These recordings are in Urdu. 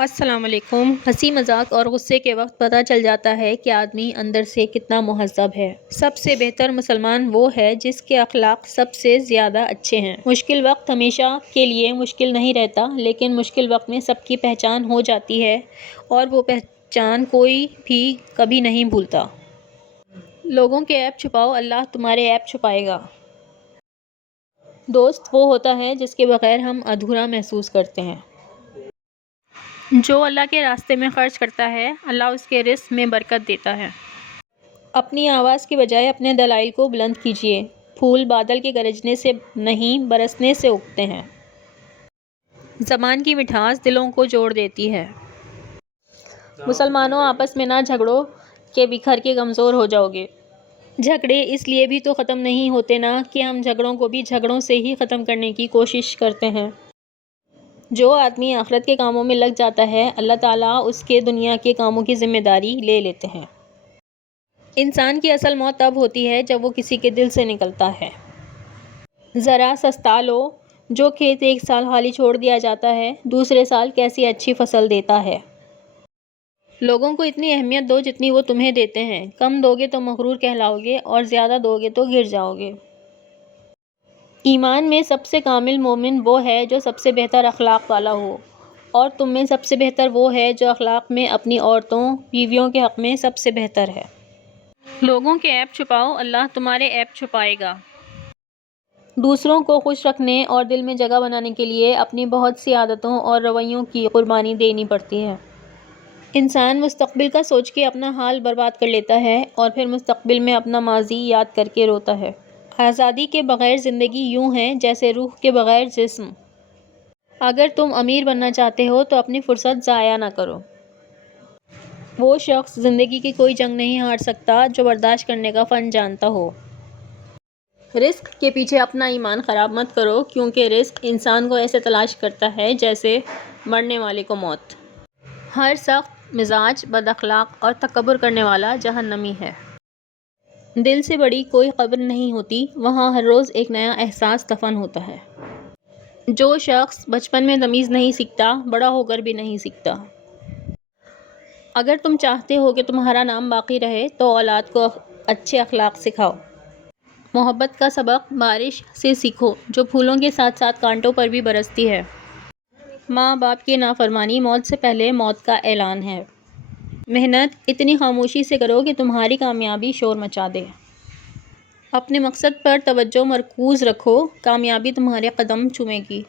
السلام علیکم۔ ہنسی مذاق اور غصے کے وقت پتہ چل جاتا ہے کہ آدمی اندر سے کتنا مہذب ہے۔ سب سے بہتر مسلمان وہ ہے جس کے اخلاق سب سے زیادہ اچھے ہیں۔ مشکل وقت ہمیشہ کے لیے مشکل نہیں رہتا، لیکن مشکل وقت میں سب کی پہچان ہو جاتی ہے اور وہ پہچان کوئی بھی کبھی نہیں بھولتا۔ لوگوں کے عیب چھپاؤ، اللہ تمہارے عیب چھپائے گا۔ دوست وہ ہوتا ہے جس کے بغیر ہم ادھورا محسوس کرتے ہیں۔ جو اللہ کے راستے میں خرچ کرتا ہے، اللہ اس کے رزق میں برکت دیتا ہے۔ اپنی آواز کی بجائے اپنے دلائل کو بلند کیجیے۔ پھول بادل کے گرجنے سے نہیں، برسنے سے اگتے ہیں۔ زبان کی مٹھاس دلوں کو جوڑ دیتی ہے۔ مسلمانوں، آپس میں نہ جھگڑو کہ بکھر کے کمزور ہو جاؤ گے۔ جھگڑے اس لیے بھی تو ختم نہیں ہوتے نا کہ ہم جھگڑوں کو بھی جھگڑوں سے ہی ختم کرنے کی کوشش کرتے ہیں۔ جو آدمی آخرت کے کاموں میں لگ جاتا ہے، اللہ تعالیٰ اس کے دنیا کے کاموں کی ذمہ داری لے لیتے ہیں۔ انسان کی اصل موت تب ہوتی ہے جب وہ کسی کے دل سے نکلتا ہے۔ ذرا سستا لو، جو کھیت ایک سال خالی چھوڑ دیا جاتا ہے، دوسرے سال کیسی اچھی فصل دیتا ہے۔ لوگوں کو اتنی اہمیت دو جتنی وہ تمہیں دیتے ہیں۔ کم دو گے تو مغرور کہلاؤ گے اور زیادہ دو گے تو گر جاؤ گے۔ ایمان میں سب سے کامل مومن وہ ہے جو سب سے بہتر اخلاق والا ہو، اور تم میں سب سے بہتر وہ ہے جو اخلاق میں اپنی عورتوں بیویوں کے حق میں سب سے بہتر ہے۔ لوگوں کے عیب چھپاؤ، اللہ تمہارے عیب چھپائے گا۔ دوسروں کو خوش رکھنے اور دل میں جگہ بنانے کے لیے اپنی بہت سی عادتوں اور رویوں کی قربانی دینی پڑتی ہے۔ انسان مستقبل کا سوچ کے اپنا حال برباد کر لیتا ہے اور پھر مستقبل میں اپنا ماضی یاد کر کے روتا ہے۔ آزادی کے بغیر زندگی یوں ہے جیسے روح کے بغیر جسم۔ اگر تم امیر بننا چاہتے ہو تو اپنی فرصت ضائع نہ کرو۔ وہ شخص زندگی کی کوئی جنگ نہیں ہار سکتا جو برداشت کرنے کا فن جانتا ہو۔ رزق کے پیچھے اپنا ایمان خراب مت کرو، کیونکہ رزق انسان کو ایسے تلاش کرتا ہے جیسے مرنے والے کو موت۔ ہر سخت مزاج، بد اخلاق اور تکبر کرنے والا جہنمی ہے۔ دل سے بڑی کوئی قبر نہیں ہوتی، وہاں ہر روز ایک نیا احساس دفن ہوتا ہے۔ جو شخص بچپن میں تمیز نہیں سیکھتا، بڑا ہو کر بھی نہیں سیکھتا۔ اگر تم چاہتے ہو کہ تمہارا نام باقی رہے تو اولاد کو اچھے اخلاق سکھاؤ۔ محبت کا سبق بارش سے سیکھو، جو پھولوں کے ساتھ ساتھ کانٹوں پر بھی برستی ہے۔ ماں باپ کی نافرمانی موت سے پہلے موت کا اعلان ہے۔ محنت اتنی خاموشی سے کرو کہ تمہاری کامیابی شور مچا دے۔ اپنے مقصد پر توجہ مرکوز رکھو، کامیابی تمہارے قدم چومے گی۔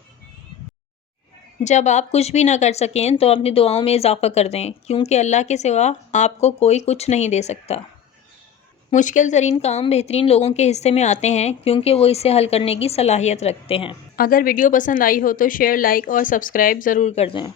جب آپ کچھ بھی نہ کر سکیں تو اپنی دعاؤں میں اضافہ کر دیں، کیونکہ اللہ کے سوا آپ کو کوئی کچھ نہیں دے سکتا۔ مشکل ترین کام بہترین لوگوں کے حصے میں آتے ہیں، کیونکہ وہ اسے حل کرنے کی صلاحیت رکھتے ہیں۔ اگر ویڈیو پسند آئی ہو تو شیئر، لائک اور سبسکرائب ضرور کر دیں۔